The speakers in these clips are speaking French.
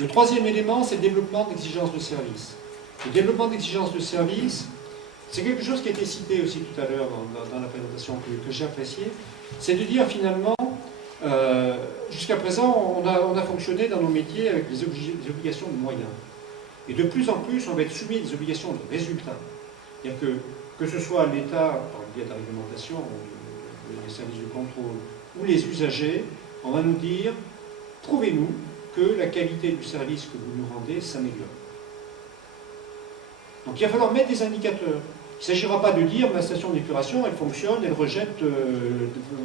Le troisième élément, c'est le développement d'exigences de service. Le développement d'exigences de service, c'est quelque chose qui a été cité aussi tout à l'heure dans la présentation que j'ai appréciée, c'est de dire finalement, jusqu'à présent, on a fonctionné dans nos métiers avec des obligations de moyens. Et de plus en plus, on va être soumis à des obligations de résultats. C'est-à-dire que ce soit l'État, par le biais de la réglementation, les services de contrôle, ou les usagers, on va nous dire, prouvez-nous que la qualité du service que vous nous rendez s'améliore. Donc il va falloir mettre des indicateurs. Il ne s'agira pas de dire, ma station d'épuration, elle fonctionne, elle rejette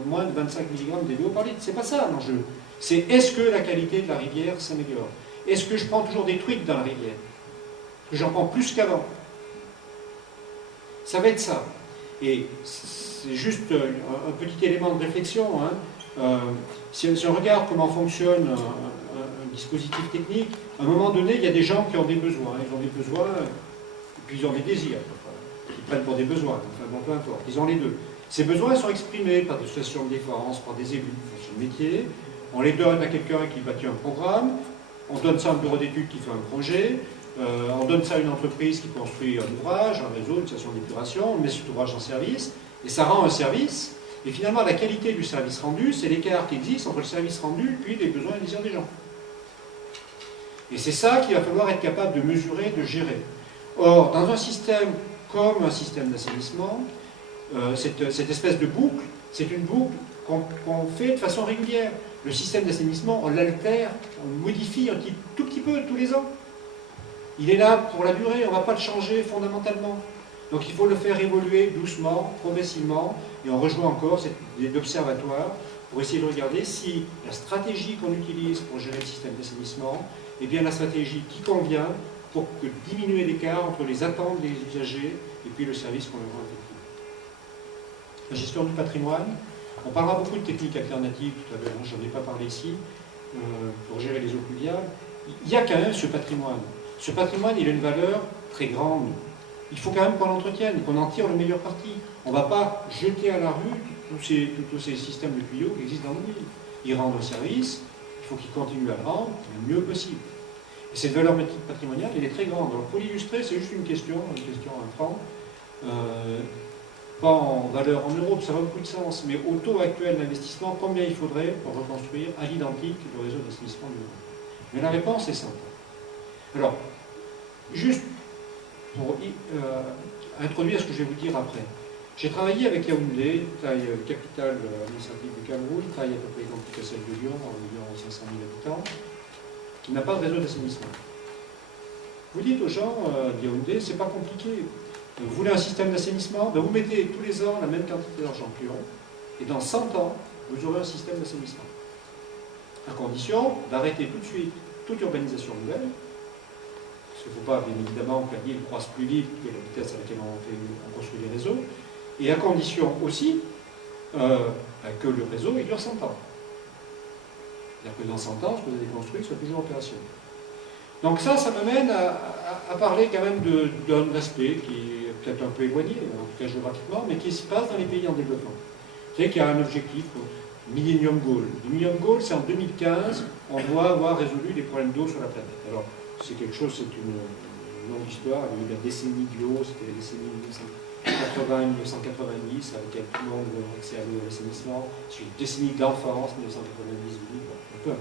moins de 25 mg d'hélium par litre. C'est pas ça l'enjeu. C'est est-ce que la qualité de la rivière s'améliore? Est-ce que je prends toujours des truites dans la rivière? Est-ce que j'en prends plus qu'avant? Ça va être ça. Et c'est juste un petit élément de réflexion. Hein. Si on regarde comment fonctionne un dispositif technique, à un moment donné, il y a des gens qui ont des besoins. Ils ont des besoins, et puis ils ont des désirs. Ils prennent pour des besoins. Enfin bon, peu importe. Ils ont les deux. Ces besoins sont exprimés par des associations de défense, par des élus qui font ce métier. On les donne à quelqu'un qui bâtit un programme. On donne ça à un bureau d'études qui fait un projet. On donne ça à une entreprise qui construit un ouvrage, un réseau, une station d'épuration, on met cet ouvrage en service, et ça rend un service, et finalement la qualité du service rendu, c'est l'écart qui existe entre le service rendu et puis les besoins et les désirs des gens. Et c'est ça qu'il va falloir être capable de mesurer, de gérer. Or, dans un système comme un système d'assainissement, cette espèce de boucle, c'est une boucle qu'on fait de façon régulière. Le système d'assainissement, on l'altère, on le modifie un tout petit peu tous les ans. Il est là pour la durée, on ne va pas le changer fondamentalement. Donc il faut le faire évoluer doucement, progressivement, et on rejoint encore cette idée d'observatoire pour essayer de regarder si la stratégie qu'on utilise pour gérer le système d'assainissement est bien la stratégie qui convient pour diminuer l'écart entre les attentes des usagers et puis le service qu'on leur rend effectif. La gestion du patrimoine, on parlera beaucoup de techniques alternatives tout à l'heure, je n'en ai pas parlé ici, pour gérer les eaux pluviales. Il y a quand même ce patrimoine. Ce patrimoine, il a une valeur très grande. Il faut quand même qu'on l'entretienne, qu'on en tire le meilleur parti. On ne va pas jeter à la rue tous ces systèmes de tuyaux qui existent dans nos villes. Ils rendent un service, il faut qu'ils continuent à le rendre le mieux possible. Et cette valeur patrimoniale, elle est très grande. Donc pour l'illustrer, c'est juste une question à prendre. Pas en valeur en euros, ça a beaucoup de sens, mais au taux actuel d'investissement, combien il faudrait pour reconstruire à l'identique le réseau d'assainissement du monde? Mais la réponse est simple. Alors, juste pour introduire ce que je vais vous dire après. J'ai travaillé avec Yaoundé, capitale administrative du Cameroun, taille à peu près identique à celle de Lyon, environ 500 000 habitants, qui n'a pas de réseau d'assainissement. Vous dites aux gens de Yaoundé, c'est pas compliqué. Vous voulez un système d'assainissement, ben vous mettez tous les ans la même quantité d'argent que Lyon, et dans 100 ans, vous aurez un système d'assainissement. À condition d'arrêter tout de suite toute urbanisation nouvelle, parce qu'il ne faut pas, bien évidemment, que la ville croisse plus vite que la vitesse à laquelle on construit les réseaux, et à condition aussi que le réseau il dure 100 ans. C'est-à-dire que dans 100 ans, ce que vous avez construit soit toujours opérationnel. Donc ça m'amène à parler quand même d'un aspect qui est peut-être un peu éloigné, en tout cas géographiquement, mais qui se passe dans les pays en développement. Vous savez qu'il y a un objectif, Millennium Goal. Le Millennium Goal, c'est en 2015, on doit avoir résolu les problèmes d'eau sur la planète. Alors, c'est quelque chose, c'est une longue histoire. Il y a eu la décennie de l'eau, c'était la décennie 1980-1990, avec tout le monde accès à l'eau et à l'assainissement. C'est une décennie d'enfance, 1990-2000, un peu.